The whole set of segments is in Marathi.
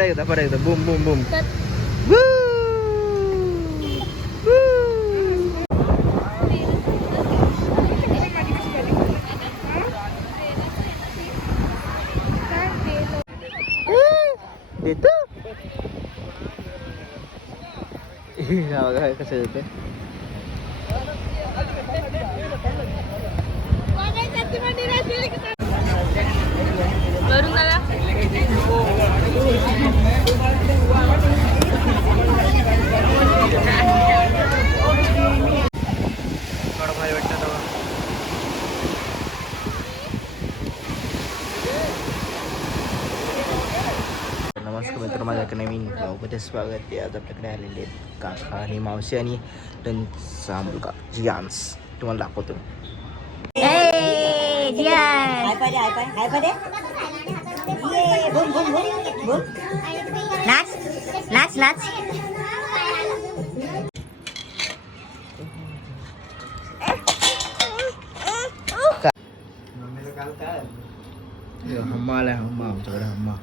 परत एकदा बूम बूम बूम. देतो कसं देते वरून दादा भारी वाटतं. नमस्कार मित्र, माझ्याकडे नवीन ब्लॉगमध्ये स्वागत आहे. आज आपल्याकडे आलेले आहेत काका आणि मावशी आणि त्यांचा मुलगा जियान्स. तुम्हाला दाखवतो. नाच नाच नाच. हम्मा आलाय, हम्मा आमच्याकडे हम्मा.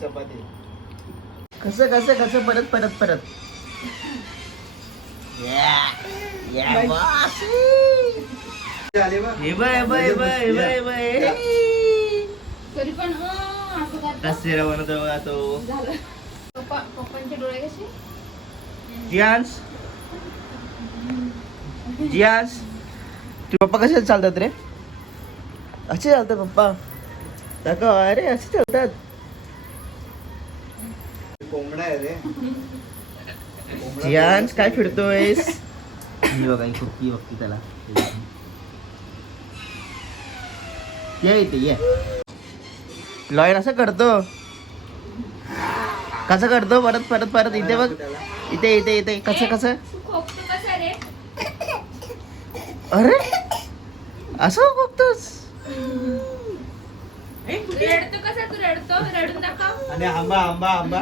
चपाती कसं कसं कसं परत परत परत. कसे बनवतो बघा तो. पप्पांचे डोळे कसे. जियान्स जियान्स तू पप्पा कसे चालतात रे? असे चालतात पप्पा. दाखव. अरे असे चालतात. कोंबडा आहे रे. जियान्स काय फिरतोयस? ही बघा, ही कुक्की बघती त्याला. ये इथे ये. लॉयन असं करतो. कसं करतो? परत परत परत. इथे बघ, इथे इथे इथे. कसं कसं. अरे असं बघतोस. रडतो कसा तू? रडतो रडून दाखव. आणि आंबा आंबा आंबा.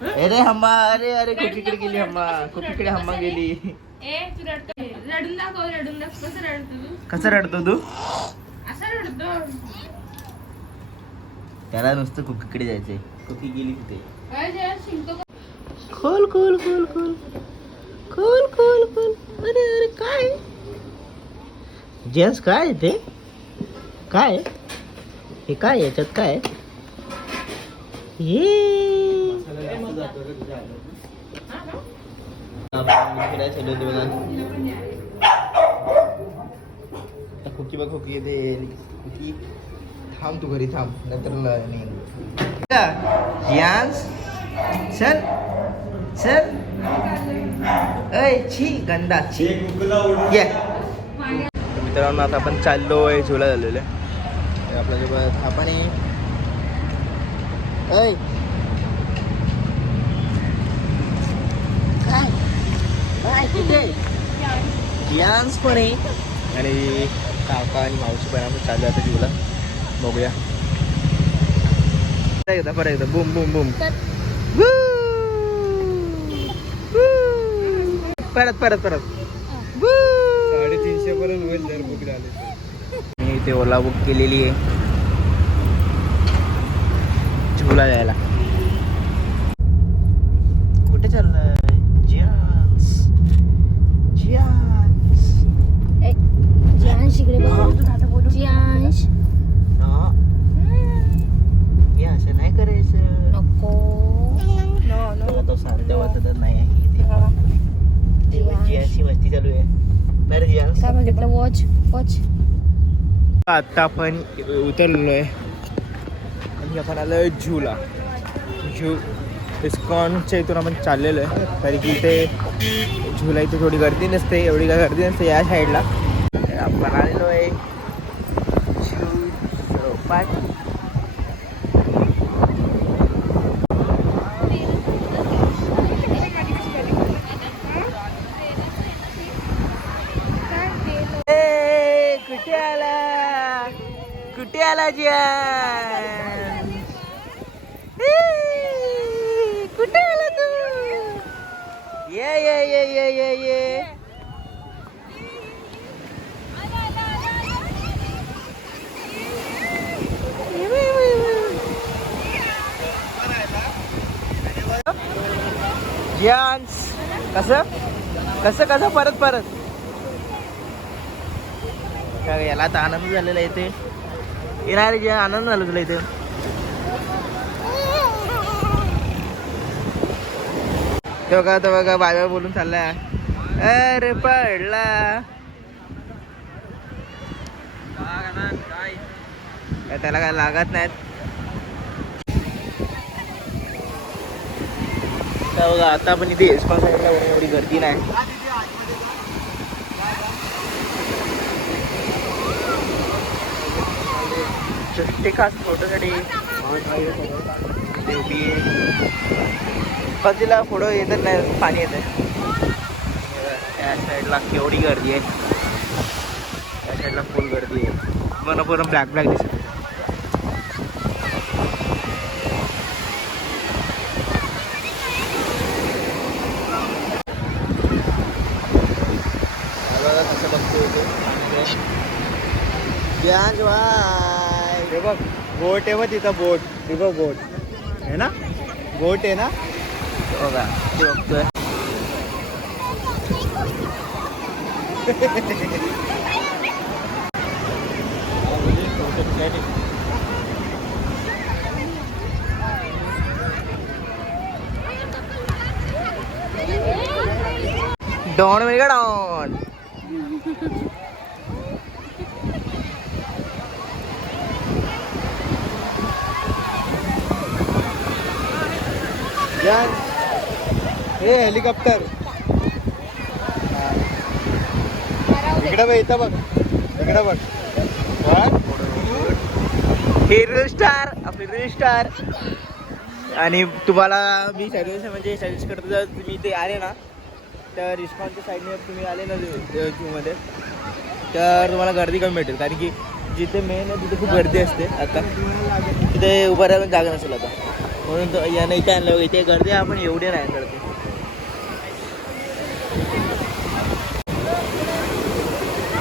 अरे हम्मा. अरे अरे कुकीकडे गेली हम्मा. कुकीकडे हम्मा गेली. ए तू रडतो. रडून दाखव. रडून दाखव. कसं रडतो तू? कसं रडतो तू? असं रडतो. त्याला नुसतं कुकीकडे जायचंय. कुकी गेली तिथे. अरे शिंकतो. खोल खोल खोल खोल खोल खोल खोल. अरे अरे काय जेन्स काय ते? काय हे? काय याच्यात काय हे? खुकी बघ खुकी येते. खुकी थांब, तू घरी थांब, नंतर जियान्स चल चल. अय छी गंदा छी. ये मित्रांनो, आता आपण चाललोय. झुला झालेलं आहे आपल्यासोबत. आपण अय काय काय कुठे? जियान्स पण आहे आणि काका आणि मावशी पण. आपण चाललो आता झुला. बघूया. एकदा परत एकदा बूम बूम बूम. परत परत परत. 350 पर्यंत होईल जर बुक झाले. मी इथे ओला बुक केलेली आहे झुला जायला. कुठे चाललंय जियान्स? जियान्स जियांश इकडे बघ. जियांश हे असं नाही करायचं. नको. त्याला तो सांगते वाटत नाही आहे जियाची मस्ती चालू आहे. बरं जियान्स काय बघितलं? Watch watch. आता आपण उतरलो आहे आणि आपण आलोय झूला. इस्कॉनच्या इथून आपण चाललेलो आहे. कारण की इथे झूला इथे थोडी गर्दी नसते, एवढी काय गर्दी नसते या साईडला. आपण आलेलो आहे झू. कुठे आला जियान? कुठे आला तू? ये ये ये ये ये ये. जियांस कसं कसं कसं परत परत काय याला आता आनंद झालेला इथे येणारे जे आनंद झाला तुला इथे तो बघा बाय बाय बोलून चाललाय अरे पडला काय त्याला काय लागत नाहीत बघा आता पण इथे एस्कॉन साईडला एवढी गर्दी नाही खास फोटोसाठी तिला फोटो येतच नाही पाणी येत त्या साईडला केवढी गर्दी आहे त्या साईडला फुल गर्दी आहे मला पूर्ण ब्लॅक ब्लॅक दिसत कसं बघतो हे बघ बोट आहे बघ तिथं बोट हे बघ बोट आहे ना बोट आहे ना बघा ते बघतोय डॉन वेगळा डॉन हे हेलिकॉप्टर इकडे बघ इथं बघ इकडे बघ हिरो स्टार आणि तुम्हाला मी म्हणजे सजेस्ट करतो जर तुम्ही इथे आले ना तर इस्कॉनच्या साईडने तुम्ही आले ना जूमध्ये तर तुम्हाला गर्दी कमी भेटेल कारण की जिथे मेन आहे तिथे खूप गर्दी असते आता तिथे उभं राहायला जागा नसेल आता म्हणून तो यानं इथे आणलं इथे गर्दी आपण एवढी नाही करते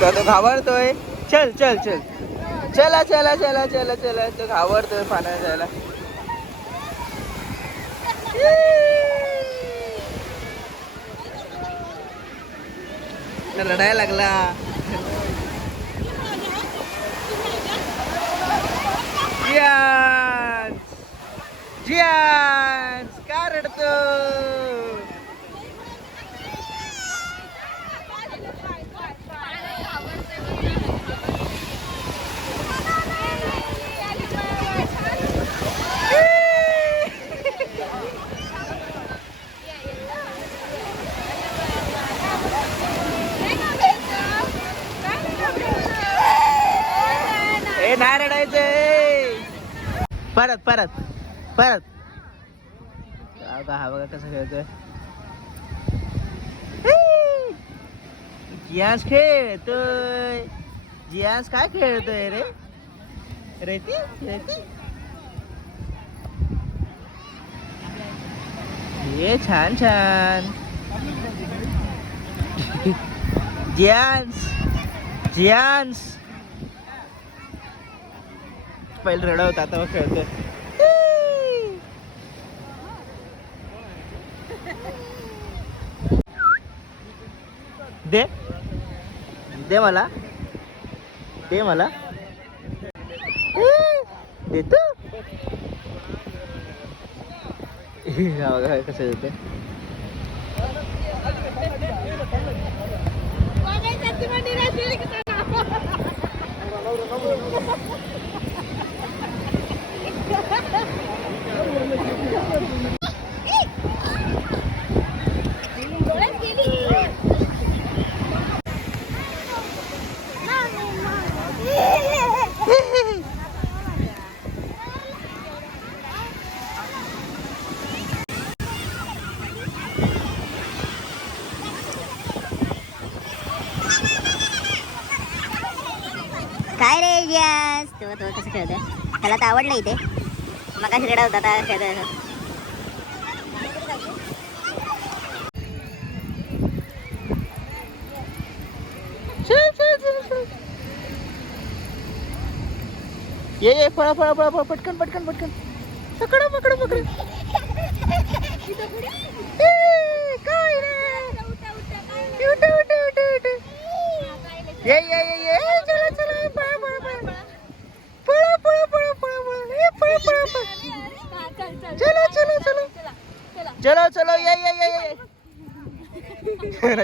तो घाबरतोय चल चल चल चला चला चला चला चला तो घाबरतोय पाण्यात जायला लढायला लागला जियांस का रडतो नाही रडायचंय परत परत परत हा बघा कसं खेळतोय जियांस खेळतोय जियांस काय खेळतोय रे रेती रेती हे छान छान जियांस जियांस पहिले रडवत आता खेळतोय दे दे मला दे मला देतो बघा कसं देते काय रे जियांस तो कसं खेळतोय त्याला तर आवडलं इथे मग कशी रेडा होता आता खेळतोय ये पळा पळा पळा पळा पटकन पटकन पटकन पकडा पकडा पकडा काय उठ उठ उठ उठ ये चला चला पळा पळा पळा पळा पळा पळा पळा पळा ये पळा पळा पळा चलो चलो चलो चलो चलो ये नाही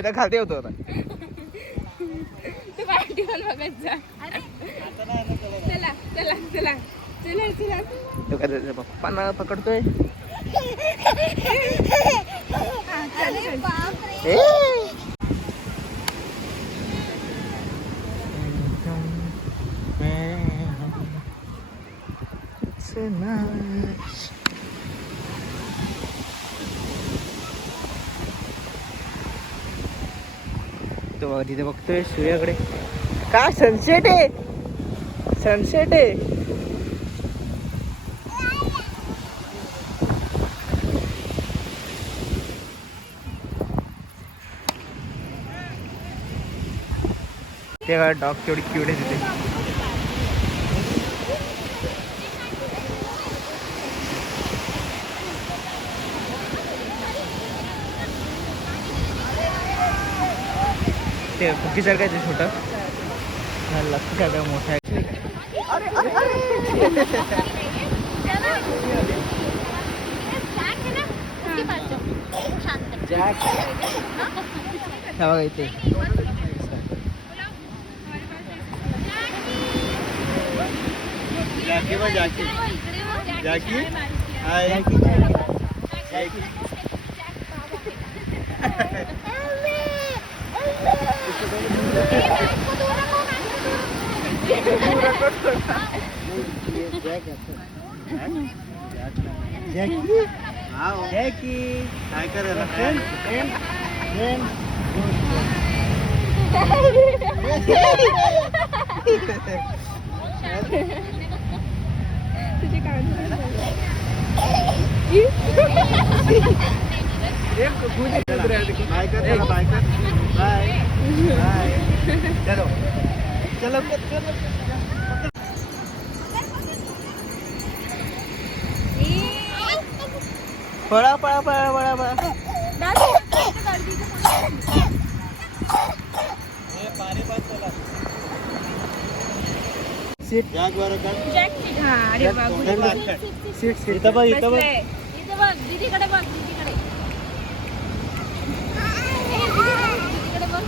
तर खाते होतो आता चला चला चला चला चला तो काय पप्पांना पकडतोय ए तो बघा तिथे बघतोय सूर्याकडे का सनसेट आहे सनसेट आहे ते का डॉग केवढी क्यूट आहे तिथे ते फुकीसारखं आहे ते छोटं लक्कीसारखं मोठं आहे बघा इथे जॅकी बघ जॅकी जॅकी हाय जॅकी जॅकी काय करायला तुझी काय बाय कर बाय कर बाय बाय चलो चलो चलो पळा पळा पळा पळा पळा सीट जॅक बरं कर हा अरे बाबा सीट सीट इथं बघ इथं बघ इथे बघ दीदीकडे बघ दीदीकडे दीदीकडे बघ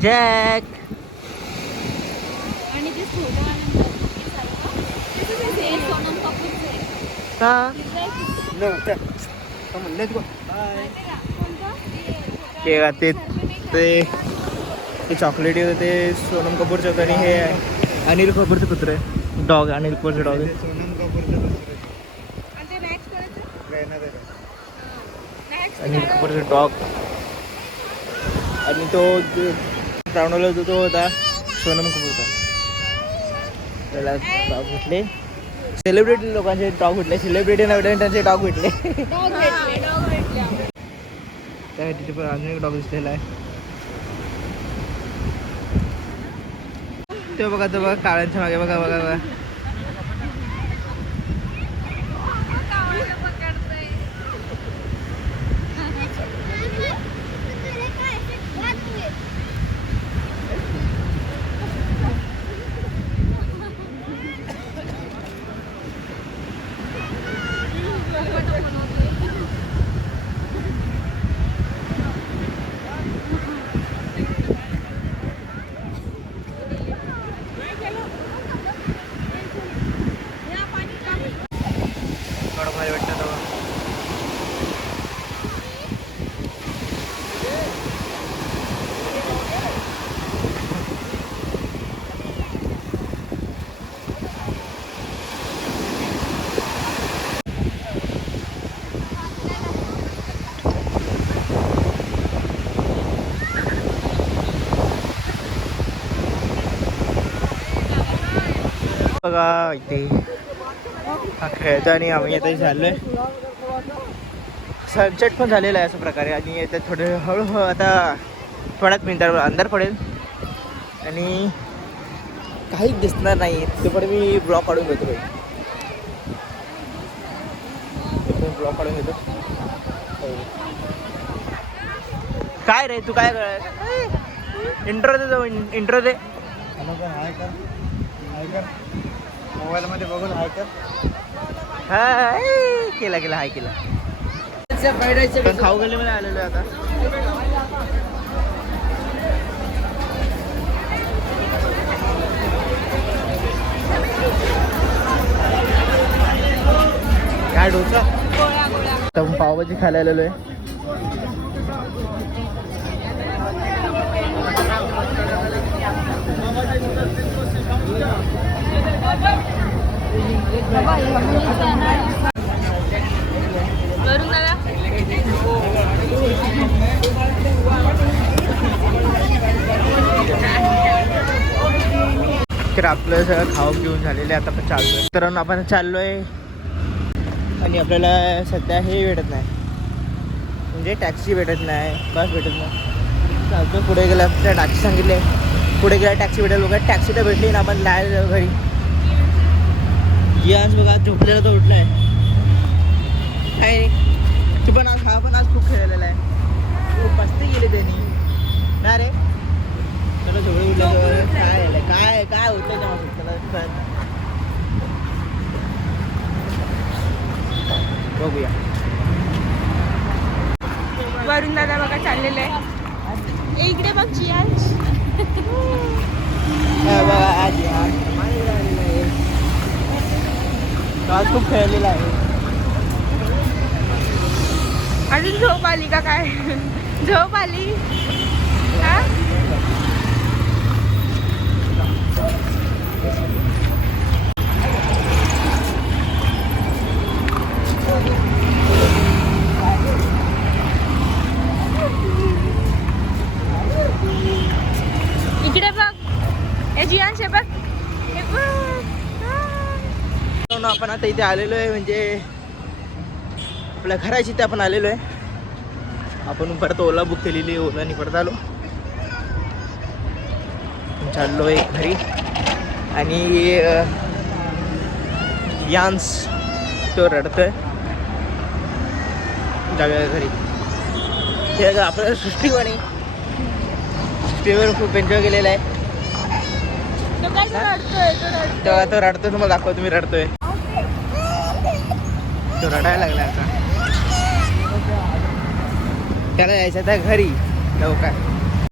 जॅक आणि ते फोटो आनंद सोनम कपूरचे का ते ते ते चॉकलेटी होतं ते सोनम कपूरचं होतं आणि हे अनिल कपूरचं कुत्र आहे डॉग अनिल कपूरचं डॉग आहे सोनम कपूरचं आणि ते मॅक्स करायचं मॅक्स अनिल कपूरचं डॉग आणि तो रावणाला होतो तो होता सोनम कपूरचा त्याला डॉग भेटले सेलिब्रिटी लोकांचे डॉग भेटले सेलिब्रिटी नव्हते त्यांचे डॉग भेटले डॉग भेटले त्या तिथे पण अजून एक डॉग दिसलेला आहे ते बघा तो बघा काळ्यांच्या मागे बघा बघा बघा भारी वाटतं तो बघा इथे हा खेळतो आणि आम्ही आता चाललोय सनसेट पण झालेला आहे अशा प्रकारे आणि आता थोडे हळूहळू आता थोड्याच मिनिटावर अंधार पडेल आणि काहीच दिसणार नाही ते पण मी ब्लॉग काढून घेतो भाई. ब्लॉग काढून घेतो. काय रे तू काय इंट्रो दे जाऊ इंट्रो दे. हाय कर मोबाईलमध्ये बघून हाय कर. हाय केला केला हाय केला. पण खाऊ गल्लीमध्ये आलेलो आहे आता. काय डोसा तर पावभाजी खायला आलेलो आहे. वरून दादा तर आपलं सगळं खाऊन घेऊन झालेलं आहे. आता आपण चाललोय तर आपण चाललोय आणि आपल्याला सध्या हे भेटत नाही म्हणजे टॅक्सी भेटत नाही बस भेटत नाही. चालतो पुढे गेला त्या टॅक्सी सांगितले पुढे गेला टॅक्सी भेटेल बघा. टॅक्सी तर भेटली ना आपण लाय घरी. आज बघा झोपलेला तो उठला आहे काय तू पण आज हा पण आज खूप खेळलेला आहे. खूप मस्ती केली त्यांनी ना रे. त्याला झोपडे उठले काय काय काय होतं तेव्हा त्याला बघूया. वरून दादा बघा चाललेलं आहे. इकडे बघ जियांश. बघा आज आज खूप खेळलेला आहे. अजून झोप आली का काय? झोप आली हा? इकडे बघ हे जियांश हे बघ हे बघ. आपण आता इथे आलेलो आहे म्हणजे आपल्या घराची इथे आपण आलेलो आहे. आपण परत ओला बुक केलेली ओलानी परत आलो चाललो आहे घरी. आणि यान्स तो रडतोय जाऊया घरी. ते आपल्याला सृष्टीवाणी सृष्टीवर खूप एन्जॉय केलेला आहे. तेव्हा तो रडतोय तुम्हाला दाखवतो मी रडतोय. तो रडायला लागला आता. त्याला यायचं त्या घरी जाऊ काय